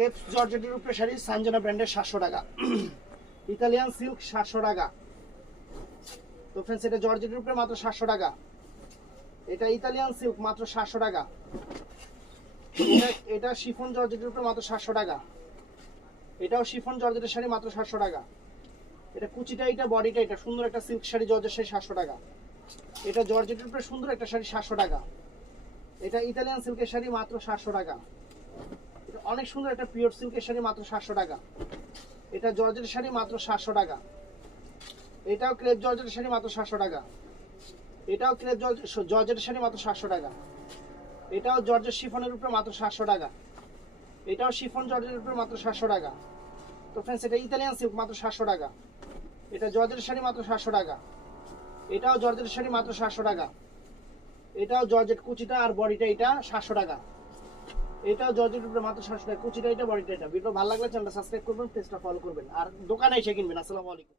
Crepe জর্জেটের উপরে শাড়ি সানজানা ব্র্যান্ডের 700 টাকা। ইতালিয়ান সিল্ক 700 টাকা। তো फ्रेंड्स এটা জর্জেটের উপরে মাত্র 700 টাকা। এটা ইতালিয়ান সিল্ক মাত্র 700 টাকা। এটা শিফন জর্জেটের উপরে মাত্র 700 টাকা। এটাও শিফন জর্জেটের শাড়ি মাত্র 700 টাকা। এটা কুচিটা এটা বডিটা এটা সুন্দর একটা সিল্ক শাড়ি জর্জেট শাড়ি 700 টাকা। এটা জর্জেটের উপরে সুন্দর একটা শাড়ি 700 টাকা। এটা ইতালিয়ান সিল্কের শাড়ি মাত্র 700 টাকা। এটা অনেক সুন্দর একটা পিওর সিল্কের শাড়ি মাত্র 700 টাকা। এটা জর্জেটের শাড়ি মাত্র 700 টাকা। এটাও ক্রেপ জর্জেটের শাড়ি মাত্র 700 টাকা। এটাও ক্রেপ জর্জেটের শাড়ি মাত্র 700 টাকা। এটাও জর্জেট শিফনের উপরে মাত্র 700 টাকা। এটাও শিফন জর্জেটের উপরে মাত্র 700 টাকা। তো फ्रेंड्स এটা ইতালিয়ান সিল্ক মাত্র 700 টাকা। এটা জর্জেটের শাড়ি মাত্র 700 টাকা। এটাও জর্জেটের শাড়ি মাত্র 700 টাকা। এটাও জর্জেট কুচিটা আর বডিটা এটা 700 টাকা। এটাও জর্জেটের উপরে মাত্র 700 টাকা। কুচিটা এটা বডিটা এটা। ভিডিও ভালো লাগলে চ্যানেলটা সাবস্ক্রাইব করবেন, পেজটা ফলো করবেন আর দোকানে এসে কিনবেন। আসসালামু আলাইকুম।